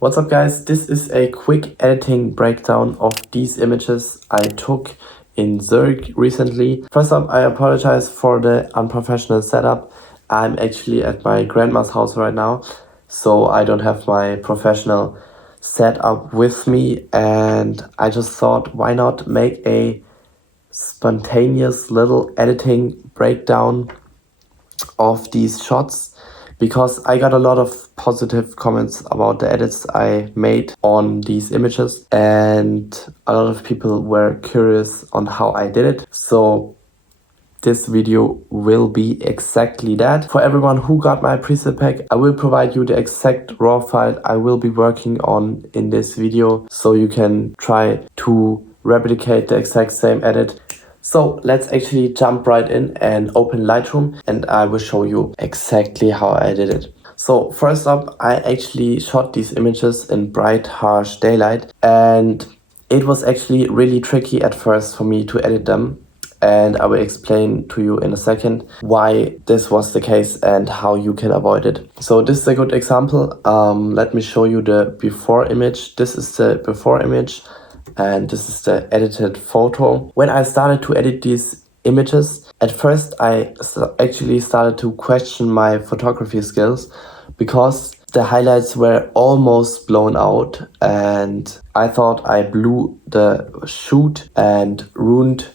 What's up guys, this is a quick editing breakdown of these images I took in Zurich recently. First up, I apologize for the unprofessional setup. I'm actually at my grandma's house right now, so I don't have my professional setup with me, and I just thought, why not make a spontaneous little editing breakdown of these shots, because I got a lot of positive comments about the edits I made on these images, and a lot of people were curious on how I did it. So this video will be exactly that. For everyone who got my preset pack, I will provide you the exact raw file I will be working on in this video, so you can try to replicate the exact same edit. So let's actually jump right in and open Lightroom, and I will show you exactly how I did it. So first up, I actually shot these images in bright, harsh daylight, and it was actually really tricky at first for me to edit them. And I will explain to you in a second why this was the case and how you can avoid it. So this is a good example. Let me show you the before image. This is the before image, and this is the edited photo. When I started to edit these images, at first I actually started to question my photography skills, because the highlights were almost blown out, and I thought I blew the shoot and ruined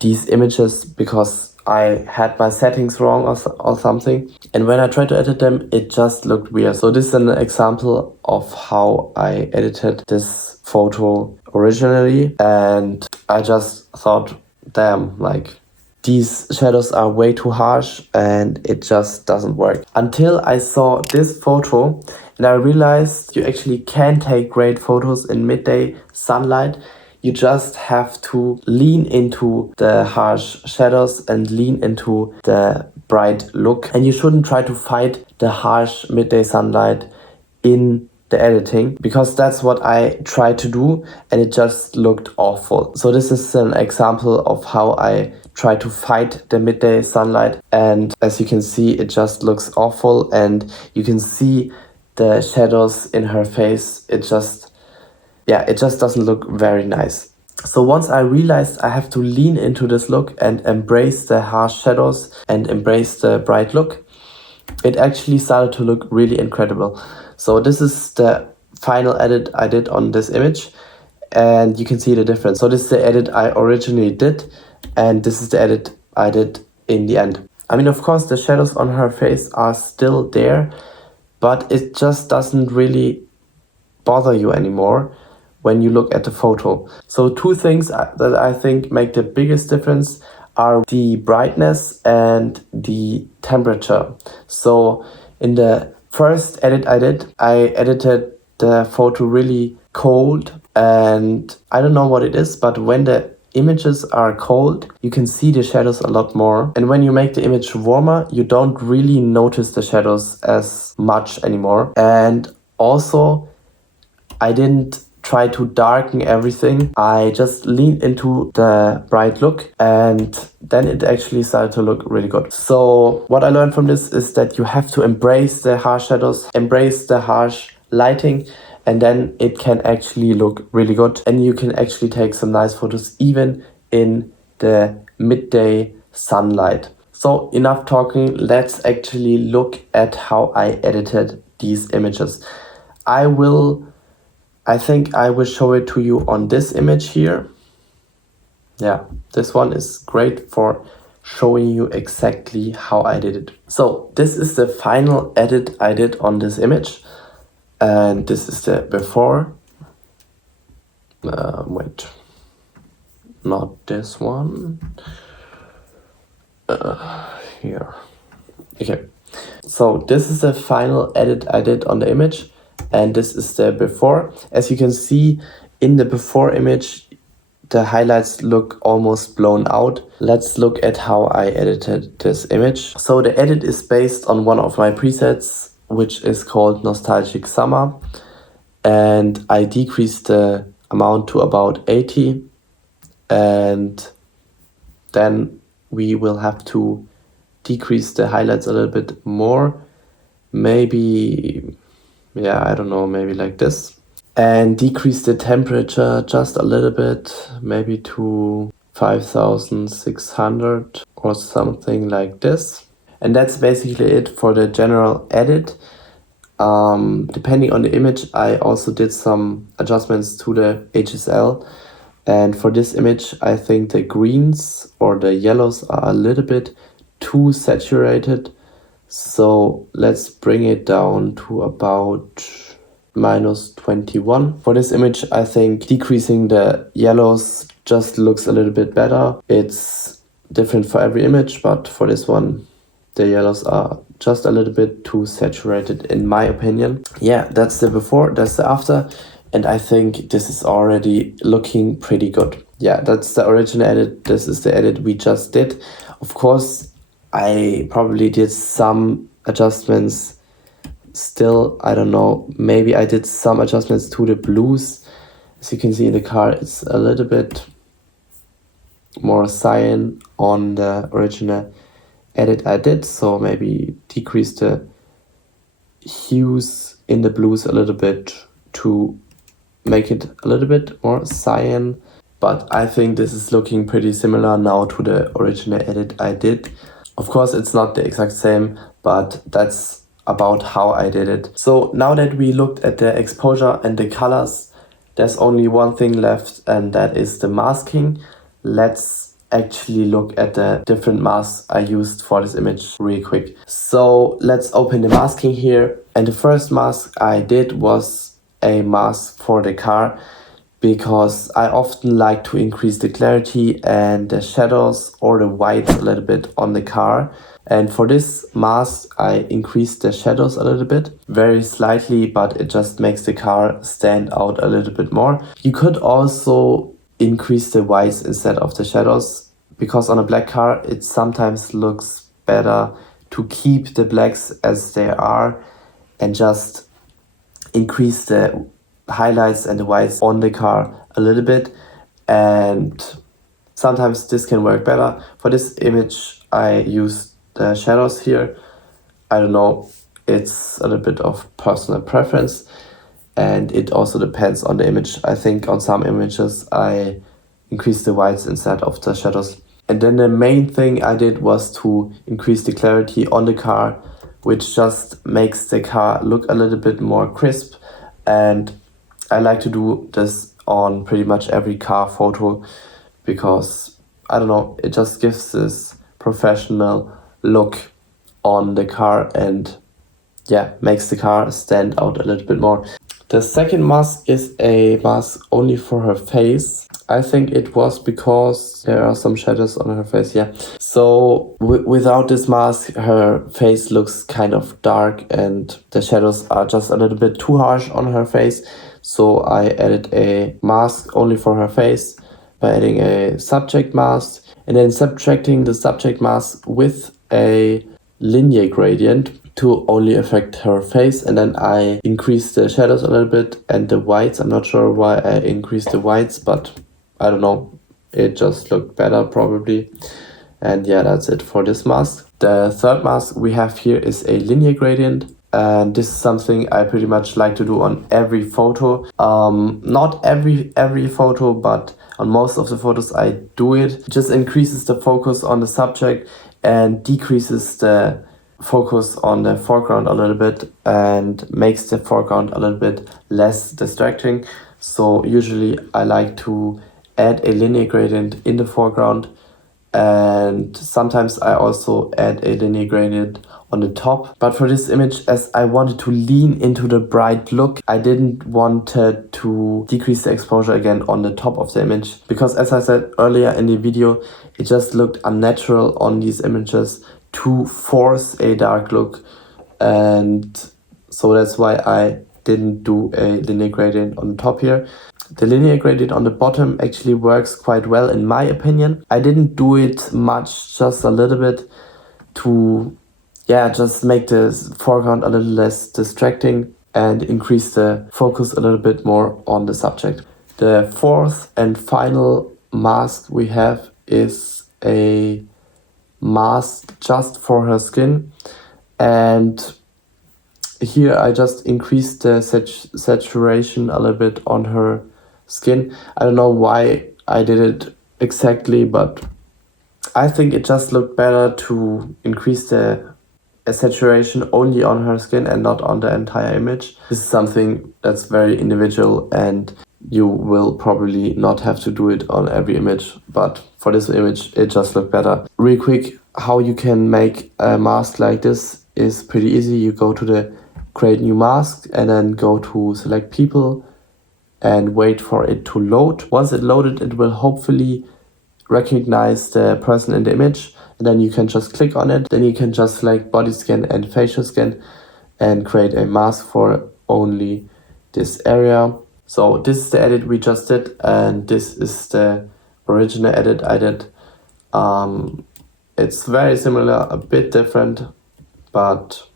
these images because I had my settings wrong or something. And when I tried to edit them, it just looked weird. So this is an example of how I edited this photo originally, and I just thought, damn, like these shadows are way too harsh and it just doesn't work. Until I saw this photo and I realized you actually can take great photos in midday sunlight. You just have to lean into the harsh shadows and lean into the bright look. And you shouldn't try to fight the harsh midday sunlight in the editing, because that's what I tried to do and it just looked awful. So this is an example of how I try to fight the midday sunlight, and as you can see, it just looks awful, and you can see the shadows in her face. It just doesn't look very nice. So once I realized I have to lean into this look and embrace the harsh shadows and embrace the bright look, it actually started to look really incredible. So this is the final edit I did on this image, and you can see the difference. So this is the edit I originally did, and this is the edit I did in the end. I mean, of course, the shadows on her face are still there, but it just doesn't really bother you anymore when you look at the photo. So two things that I think make the biggest difference are the brightness and the temperature. So in the first edit I did, I edited the photo really cold, and I don't know what it is, but when the images are cold, you can see the shadows a lot more. And when you make the image warmer, you don't really notice the shadows as much anymore. And also, I didn't try to darken everything. I just leaned into the bright look, and then it actually started to look really good. So what I learned from this is that you have to embrace the harsh shadows, embrace the harsh lighting, and then it can actually look really good. And you can actually take some nice photos even in the midday sunlight. So enough talking, let's actually look at how I edited these images. I think I will show it to you on this image here. Yeah, this one is great for showing you exactly how I did it. So this is the final edit I did on this image, and this is the before. Wait, not this one. Here. Okay, so this is the final edit I did on the image, and this is the before. As you can see, in the before image, the highlights look almost blown out. Let's look at how I edited this image. So the edit is based on one of my presets, which is called Nostalgic Summer, and I decreased the amount to about 80, and then we will have to decrease the highlights a little bit more, maybe yeah, I don't know, maybe like this. And decrease the temperature just a little bit, maybe to 5600 or something like this. And that's basically it for the general edit. Depending on the image, I also did some adjustments to the HSL. And for this image, I think the greens or the yellows are a little bit too saturated. So let's bring it down to about -21. For this image, I think decreasing the yellows just looks a little bit better. It's different for every image, but for this one, the yellows are just a little bit too saturated in my opinion. Yeah, that's the before, that's the after. And I think this is already looking pretty good. Yeah, that's the original edit. This is the edit we just did. Of course, I probably did some adjustments still. I don't know, maybe I did some adjustments to the blues. As you can see in the car, it's a little bit more cyan on the original edit I did. So maybe decrease the hues in the blues a little bit to make it a little bit more cyan. But I think this is looking pretty similar now to the original edit I did. Of course, it's not the exact same, but that's about how I did it. So now that we looked at the exposure and the colors, there's only one thing left, and that is the masking. Let's actually look at the different masks I used for this image real quick. So let's open the masking here. And the first mask I did was a mask for the car, because I often like to increase the clarity and the shadows or the white a little bit on the car. And for this mask, I increased the shadows a little bit, very slightly, but it just makes the car stand out a little bit more. You could also increase the whites instead of the shadows, because on a black car, it sometimes looks better to keep the blacks as they are and just increase the highlights and the whites on the car a little bit. And sometimes this can work better. For this image, I used the shadows here. I don't know, it's a little bit of personal preference, and it also depends on the image. I think on some images I increase the whites instead of the shadows. And then the main thing I did was to increase the clarity on the car, which just makes the car look a little bit more crisp. And I like to do this on pretty much every car photo, because I don't know, it just gives this professional look on the car and yeah, makes the car stand out a little bit more. The second mask is a mask only for her face. I think it was because there are some shadows on her face, yeah. So without this mask, her face looks kind of dark and the shadows are just a little bit too harsh on her face. So I added a mask only for her face by adding a subject mask and then subtracting the subject mask with a linear gradient to only affect her face. And then I increased the shadows a little bit and the whites. I'm not sure why I increased the whites, but I don't know, it just looked better probably. And yeah, that's it for this mask. The third mask we have here is a linear gradient. And this is something I pretty much like to do on every photo. Not every photo, but on most of the photos I do it. It just increases the focus on the subject and decreases the focus on the foreground a little bit and makes the foreground a little bit less distracting. So usually I like to add a linear gradient in the foreground, and sometimes I also add a linear gradient on the top. But for this image, as I wanted to lean into the bright look, I didn't want to decrease the exposure again on the top of the image, because as I said earlier in the video, it just looked unnatural on these images to force a dark look. And so that's why I didn't do a linear gradient on the top here. The linear gradient on the bottom actually works quite well in my opinion. I didn't do it much, just a little bit to just make the foreground a little less distracting and increase the focus a little bit more on the subject. The fourth and final mask we have is a mask just for her skin, and Here I just increased the saturation a little bit on her skin. I don't know why I did it exactly, but I think it just looked better to increase the saturation only on her skin and not on the entire image. This is something that's very individual, and you will probably not have to do it on every image, but for this image it just looked better. Real quick, how you can make a mask like this is pretty easy. You go to the create new mask and then go to select people and wait for it to load. Once it loaded, it will hopefully recognize the person in the image, and then you can just click on it. Then you can just select body scan and facial scan and create a mask for only this area. So this is the edit we just did, and this is the original edit I did. It's very similar, a bit different, but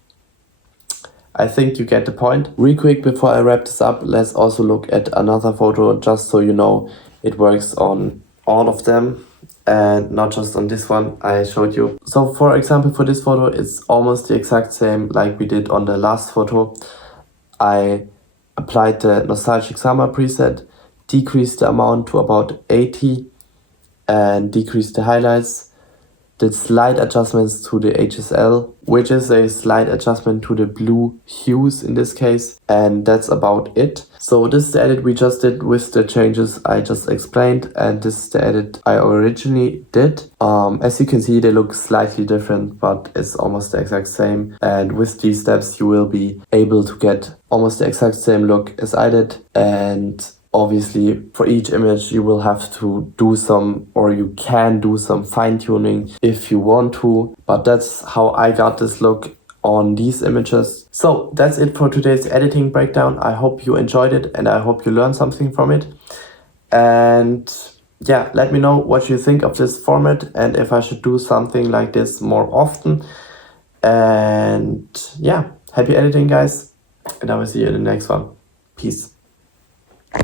I think you get the point. Real quick before I wrap this up, let's also look at another photo, just so you know it works on all of them and not just on this one I showed you. So for example, for this photo, it's almost the exact same like we did on the last photo. I applied the nostalgic summer preset, decreased the amount to about 80 and decreased the highlights. Did slight adjustments to the HSL, which is a slight adjustment to the blue hues in this case, and that's about it. So this is the edit we just did with the changes I just explained, and this is the edit I originally did. As you can see, they look slightly different, but it's almost the exact same, and with these steps you will be able to get almost the exact same look as I did. And obviously, for each image, you will have to do some, or you can do some fine-tuning if you want to, but that's how I got this look on these images. So that's it for today's editing breakdown. I hope you enjoyed it, and I hope you learned something from it. And yeah, let me know what you think of this format and if I should do something like this more often. And yeah, happy editing, guys, and I will see you in the next one. Peace.